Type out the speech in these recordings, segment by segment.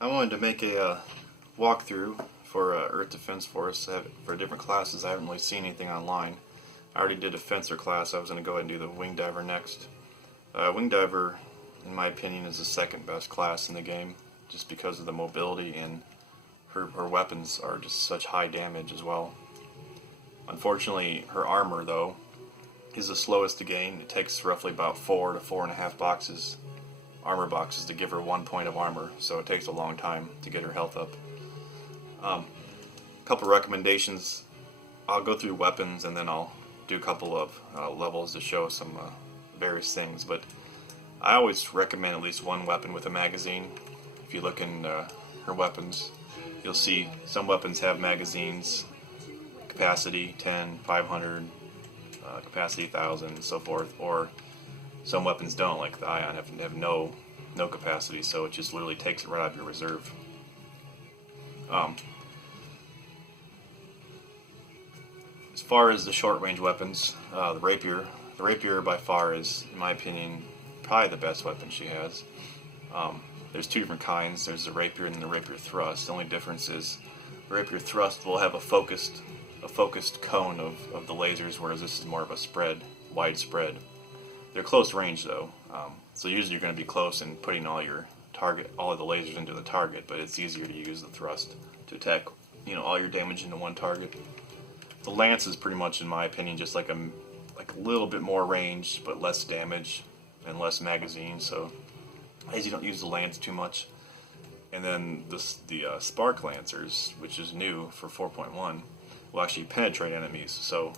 I wanted to make a walkthrough for Earth Defense Force for different classes. I haven't really seen anything online. I already did a fencer class. I was going to go ahead and do the wing diver next. Wing diver, in my opinion, is the second best class in the game, just because of the mobility, and her weapons are just such high damage as well. Unfortunately, her armor, though, is the slowest to gain. It takes roughly about 4 to 4.5 armor boxes to give her 1 point of armor, so it takes a long time to get her health up. A couple recommendations. I'll go through weapons and then I'll do a couple of levels to show some various things, but I always recommend at least one weapon with a magazine. If you look in her weapons, you'll see some weapons have magazines, capacity 10, 500, capacity 1000, and so forth, or some weapons don't, like the Ion have no capacity, so it just literally takes it right out of your reserve. As far as the short range weapons, the rapier by far is, in my opinion, probably the best weapon she has. There's two different kinds. There's the rapier and the rapier thrust. The only difference is the rapier thrust will have a focused cone of the lasers, whereas this is more of a wide spread. They're close range though, so usually you're going to be close and putting all of the lasers into the target, but it's easier to use the thrust to attack, all your damage into one target. The lance is pretty much, in my opinion, just like a little bit more range, but less damage and less magazine. So as you don't use the lance too much. And then the spark lancers, which is new for 4.1, will actually penetrate enemies. So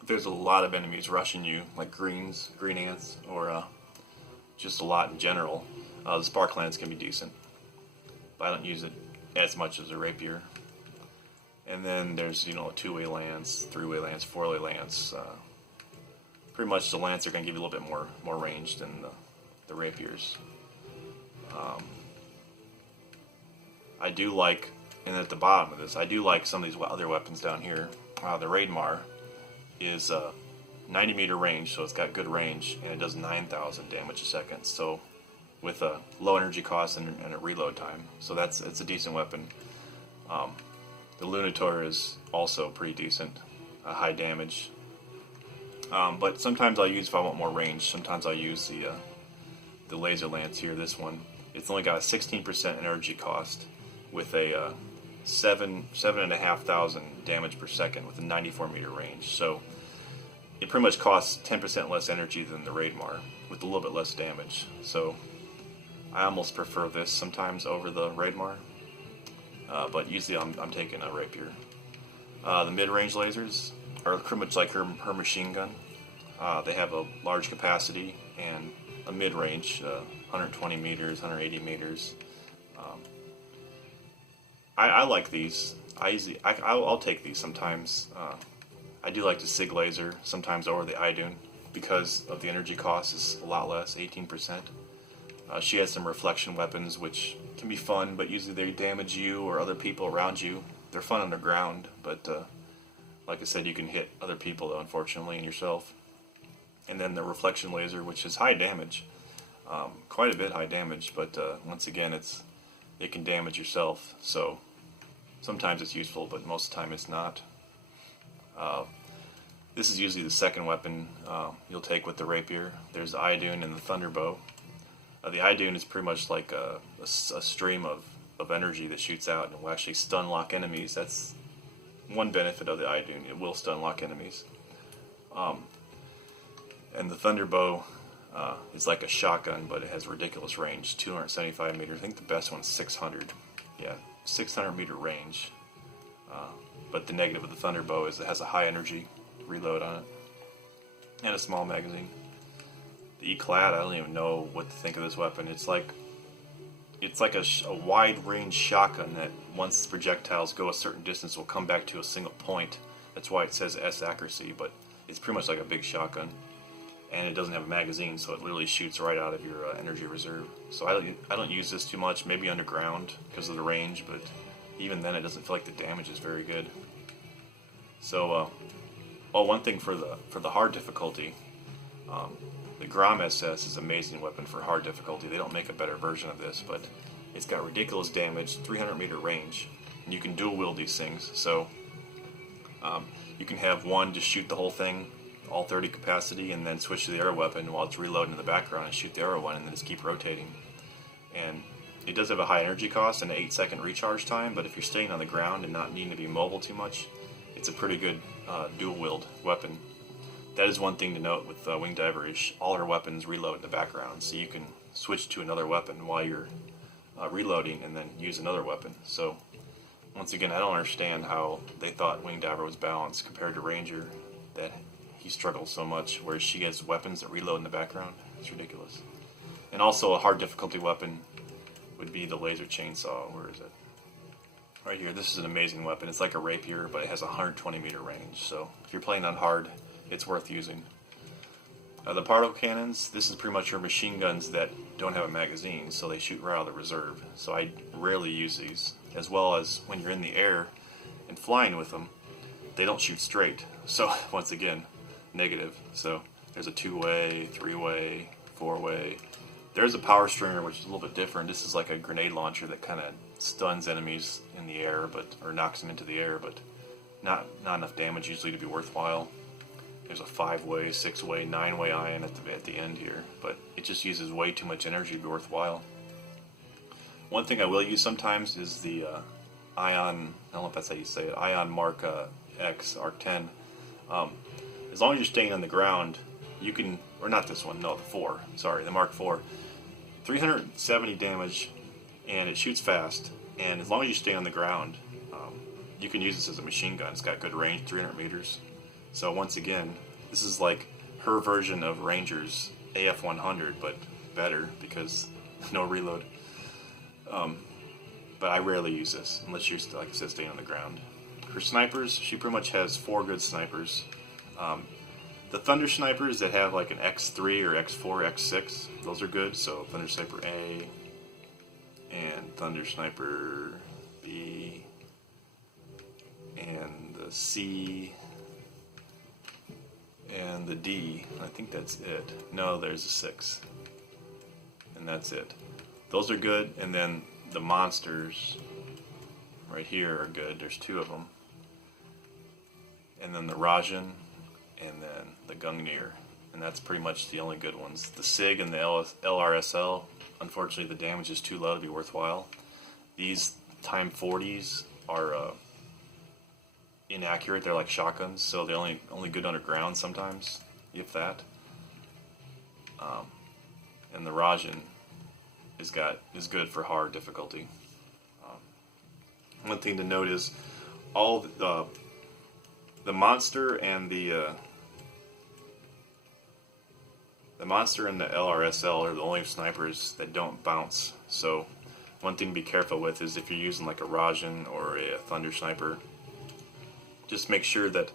if there's a lot of enemies rushing you, like green ants, or just a lot in general, the spark lance can be decent. But I don't use it as much as a rapier. And then there's, a two-way lance, three-way lance, four-way lance. Pretty much the lance are going to give you a little bit more range than the rapiers. I do like, and at the bottom of this, I do like some of these other weapons down here. The Raidmar is 90 meter range, so it's got good range, and it does 9,000 damage a second. So with a low energy cost and a reload time, so it's a decent weapon. The Lunator is also pretty decent, high damage. But sometimes I'll use, if I want more range, sometimes I'll use the laser lance here. This one, it's only got a 16% energy cost with a 7,500 damage per second with a 94 meter range. So it pretty much costs 10% less energy than the Raidmar with a little bit less damage. So I almost prefer this sometimes over the Raidmar. But usually I'm taking a rapier. The mid-range lasers are pretty much like her machine gun. They have a large capacity and a mid-range, 120 meters, 180 meters. I like these. I'll take these sometimes. I do like the SIG laser sometimes over the Idun because of the energy cost is a lot less, 18%. She has some reflection weapons which can be fun, but usually they damage you or other people around you. They're fun underground, but like I said, you can hit other people though, unfortunately, and yourself. And then the reflection laser, which is high damage, quite a bit high damage, but once again, it can damage yourself. So sometimes it's useful, but most of the time it's not. This is usually the second weapon you'll take with the rapier. There's the Idun and the Thunderbow. The Idun is pretty much like a stream of energy that shoots out and will actually stun lock enemies. That's one benefit of the Idun. It will stun lock enemies. And the Thunderbow is like a shotgun, but it has ridiculous range, 275 meters. I think the best one's 600. Yeah, 600 meter range. But the negative of the Thunderbow is it has a high energy reload on it and a small magazine. The E-Clad, I don't even know what to think of this weapon. It's like a wide-range shotgun that once projectiles go a certain distance will come back to a single point. That's why it says S accuracy, but it's pretty much like a big shotgun. And it doesn't have a magazine, so it literally shoots right out of your energy reserve. So I don't use this too much, maybe underground because of the range, but even then it doesn't feel like the damage is very good. So, one thing for the hard difficulty, the Grom SS is an amazing weapon for hard difficulty. They don't make a better version of this, but It's got ridiculous damage, 300-meter range, and you can dual wield these things. So you can have one just shoot the whole thing, all 30 capacity, and then switch to the arrow weapon while it's reloading in the background and shoot the arrow one, and then just keep rotating. And it does have a high energy cost and an 8-second recharge time, but if you're staying on the ground and not needing to be mobile too much, it's a pretty good dual wield weapon. That is one thing to note with Winged Diver is all her weapons reload in the background, so you can switch to another weapon while you're reloading and then use another weapon. So once again, I don't understand how they thought Winged Diver was balanced compared to Ranger, that he struggles so much, whereas she has weapons that reload in the background. It's ridiculous. And also a hard difficulty weapon would be the laser chainsaw. Where is it? Right here. This is an amazing weapon. It's like a rapier, but it has a 120-meter range. So if you're playing on hard, it's worth using. The particle cannons, this is pretty much your machine guns that don't have a magazine, so they shoot right out of the reserve. So I rarely use these. As well as when you're in the air and flying with them, they don't shoot straight. So once again, negative. So there's a 2-way, 3-way, 4-way. There's a power stringer, which is a little bit different. This is like a grenade launcher that kind of stuns enemies in the air, or knocks them into the air, but not enough damage usually to be worthwhile. There's a 5-way, 6-way, 9-way ion at the end here, but it just uses way too much energy to be worthwhile. One thing I will use sometimes is the Ion, I don't know if that's how you say it, Ion Mark X, Arc 10. As long as you're staying on the ground, you can, or not this one, no, the 4, sorry, the Mark 4. 370 damage, and it shoots fast, and as long as you stay on the ground, you can use this as a machine gun. It's got good range, 300 meters. So once again, this is like her version of Ranger's AF-100, but better because no reload. But I rarely use this unless you're, like I said, staying on the ground. Her snipers, she pretty much has 4 good snipers. The Thunder snipers that have like an X3 or X4, X6, those are good. So Thunder Sniper A and Thunder Sniper B and the C and the D. I think that's it. No, there's a 6. And that's it. Those are good, and then the monsters right here are good. There's 2 of them. And then the Rajan, and then the Gungnir. And that's pretty much the only good ones. The SIG and the LRSL, unfortunately the damage is too low to be worthwhile. These time 40s are inaccurate. They're like shotguns, so they're only good underground sometimes, if that. And the Rajan is good for hard difficulty. One thing to note is all the monster and the LRSL are the only snipers that don't bounce. So one thing to be careful with is if you're using like a Rajan or a Thunder Sniper, just make sure that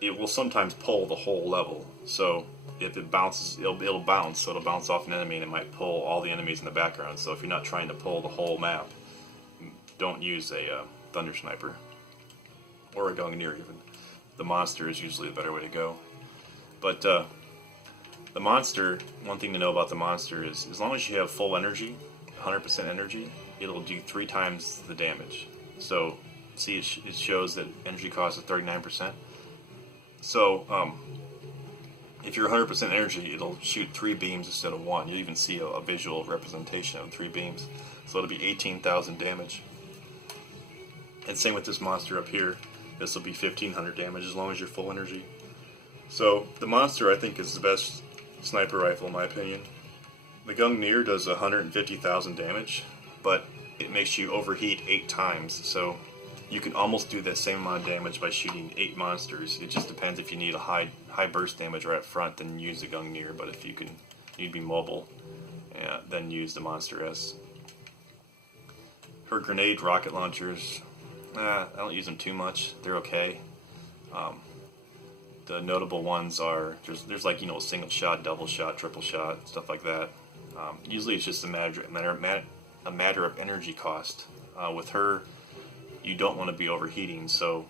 it will sometimes pull the whole level. So if it bounces, it'll bounce, so it'll bounce off an enemy and it might pull all the enemies in the background. So if you're not trying to pull the whole map, don't use a Thunder Sniper or a Gungnir even. The monster is usually the better way to go. But the monster, one thing to know about the monster is as long as you have full energy, 100% energy, it'll do 3 times the damage. So see, it shows that energy cost is 39%. So if you're 100% energy, it'll shoot 3 beams instead of 1. You'll even see a visual representation of 3 beams. So it'll be 18,000 damage. And same with this monster up here. This will be 1,500 damage as long as you're full energy. So the monster, I think, is the best sniper rifle in my opinion. The Gungnir does 150,000 damage, but it makes you overheat 8 times. So you can almost do that same amount of damage by shooting 8 monsters. It just depends if you need a high burst damage right up front, then use the Gungnir. But if you need to be mobile, then use the Monster S. Her grenade rocket launchers, I don't use them too much. They're okay. The notable ones are there's like single shot, double shot, triple shot, stuff like that. Usually it's just a matter of energy cost. With her, you don't want to be overheating, so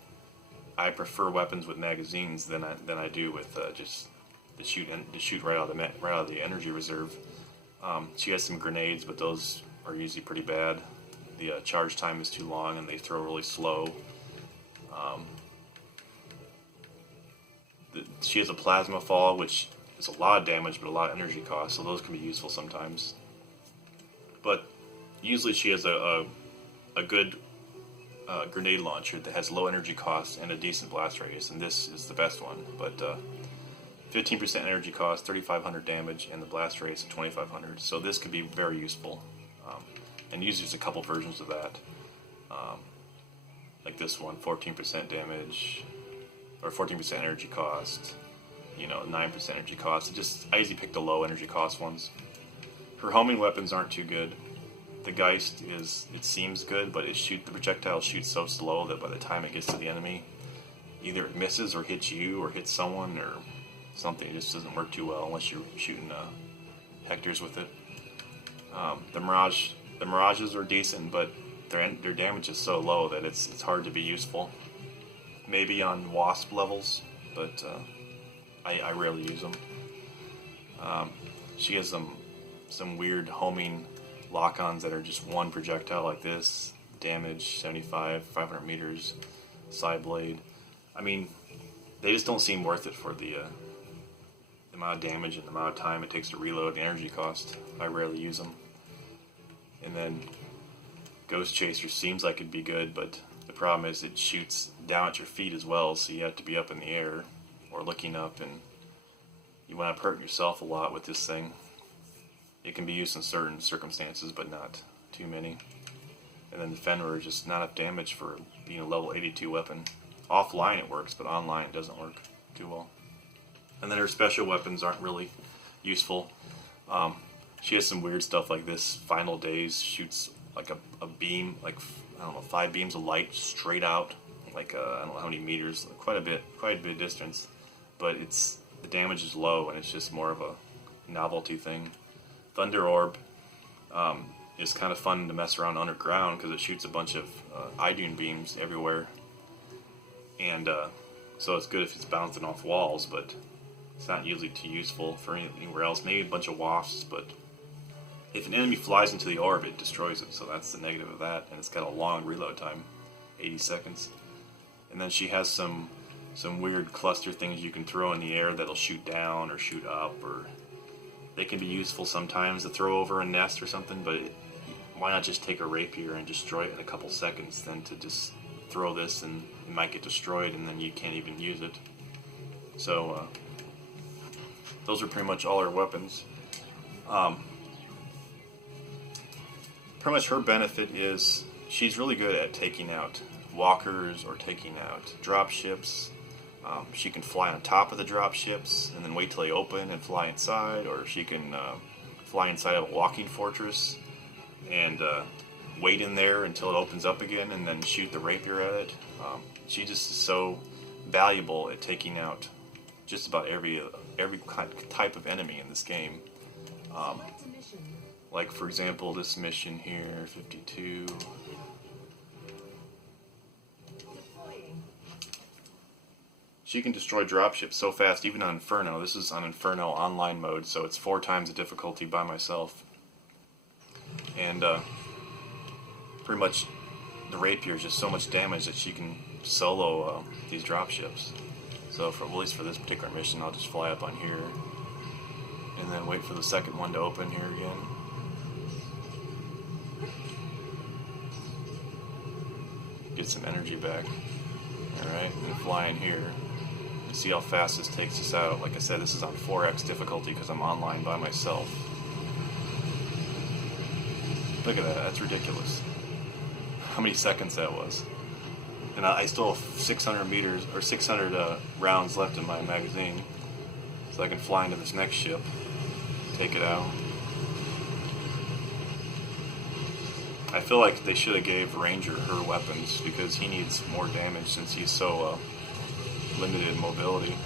I prefer weapons with magazines than I do with just to shoot right out of the energy reserve. She has some grenades, but those are usually pretty bad. The charge time is too long and they throw really slow. She has a plasma fall, which is a lot of damage but a lot of energy cost, so those can be useful sometimes. But usually she has a good grenade launcher that has low energy cost and a decent blast radius, and this is the best one. But 15% energy cost, 3,500 damage, and the blast radius of 2,500. So this could be very useful. And uses a couple versions of that. Like this one, 14% damage, or 14% energy cost, 9% energy cost. I usually pick the low energy cost ones. Her homing weapons aren't too good. The Geist it seems good, but the projectile shoots so slow that by the time it gets to the enemy, either it misses or hits you or hits someone or something. It just doesn't work too well unless you're shooting hectors with it. The Mirages are decent, but their damage is so low that it's hard to be useful. Maybe on Wasp levels, but I rarely use them. She has some weird homing lock-ons that are just one projectile like this. Damage 75, 500 meters, side blade. I mean, they just don't seem worth it for the amount of damage and the amount of time it takes to reload, the energy cost. I rarely use them. And then Ghost Chaser seems like it'd be good, but the problem is it shoots down at your feet as well, so you have to be up in the air or looking up, and you wind up hurting yourself a lot with this thing. It can be used in certain circumstances, but not too many. And then the Fenrir, just not enough damage for being a level 82 weapon. Offline it works, but online it doesn't work too well. And then her special weapons aren't really useful. She has some weird stuff like this. Final Days shoots like a beam, like, I don't know, 5 beams of light straight out, like I don't know how many meters, quite a bit of distance. But the damage is low, and it's just more of a novelty thing. Thunder Orb is kind of fun to mess around underground because it shoots a bunch of Idune beams everywhere. And so it's good if it's bouncing off walls, but it's not usually too useful for anywhere else. Maybe a bunch of wasps, but if an enemy flies into the orb, it destroys it, so that's the negative of that. And it's got a long reload time, 80 seconds. And then she has some weird cluster things you can throw in the air that'll shoot down or shoot up, or they can be useful sometimes to throw over a nest or something, but why not just take a rapier and destroy it in a couple seconds than to just throw this and it might get destroyed and then you can't even use it. So those are pretty much all her weapons. Pretty much her benefit is she's really good at taking out walkers or taking out drop ships. She can fly on top of the drop ships and then wait till they open and fly inside, or she can fly inside of a walking fortress and wait in there until it opens up again and then shoot the rapier at it. She just is so valuable at taking out just about every type of enemy in this game. Like, for example, this mission here, 52. She can destroy dropships so fast, even on Inferno. This is on Inferno online mode, so it's 4 times the difficulty by myself. And pretty much the rapier is just so much damage that she can solo these dropships. So at least for this particular mission, I'll just fly up on here and then wait for the second one to open here again. Get some energy back. Alright, and fly in here. See how fast this takes us out. Like I said, this is on 4x difficulty because I'm online by myself. Look at that, that's ridiculous. How many seconds that was. And I still have 600 meters, or 600 rounds left in my magazine. So I can fly into this next ship, take it out. I feel like they should have gave Ranger her weapons because he needs more damage since he's so limited in mobility.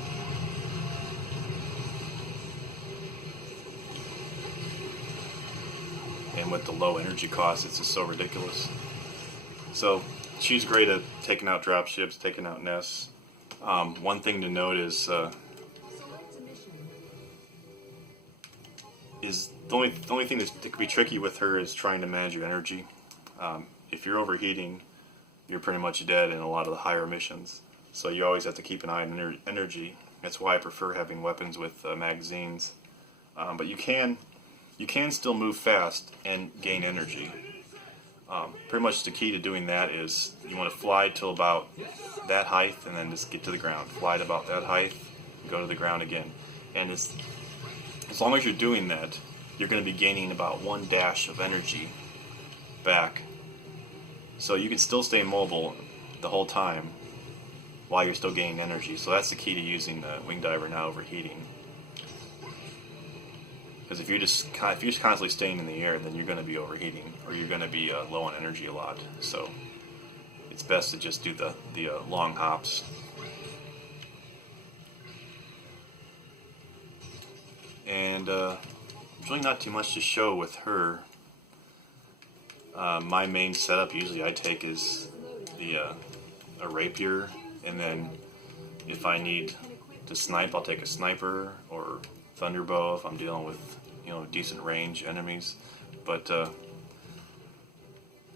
And with the low energy cost, it's just so ridiculous. So she's great at taking out dropships, taking out nests. One thing to note is The only thing that could be tricky with her is trying to manage your energy. If you're overheating, you're pretty much dead in a lot of the higher emissions. So you always have to keep an eye on energy. That's why I prefer having weapons with magazines. But you can still move fast and gain energy. Pretty much the key to doing that is you want to fly till about that height and then just get to the ground. Fly to about that height and go to the ground again. And as long as you're doing that, you're going to be gaining about 1 dash of energy back. So you can still stay mobile the whole time while you're still gaining energy. So that's the key to using the wing diver not overheating. Because if you're just constantly staying in the air, then you're going to be overheating, or you're going to be low on energy a lot. So it's best to just do the long hops. And there's really not too much to show with her. My main setup usually I take is a rapier, and then if I need to snipe, I'll take a sniper or thunderbow if I'm dealing with decent range enemies. But a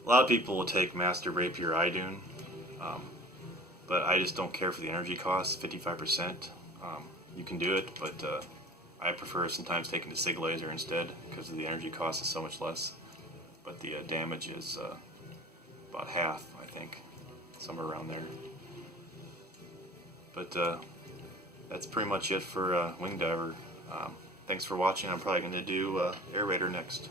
lot of people will take master rapier idun, but I just don't care for the energy cost. 55%. You can do it, but I prefer sometimes taking the sig laser instead because the energy cost is so much less. But the damage is about half, I think, somewhere around there. But that's pretty much it for Wing Diver. Thanks for watching. I'm probably going to do Air Raider next.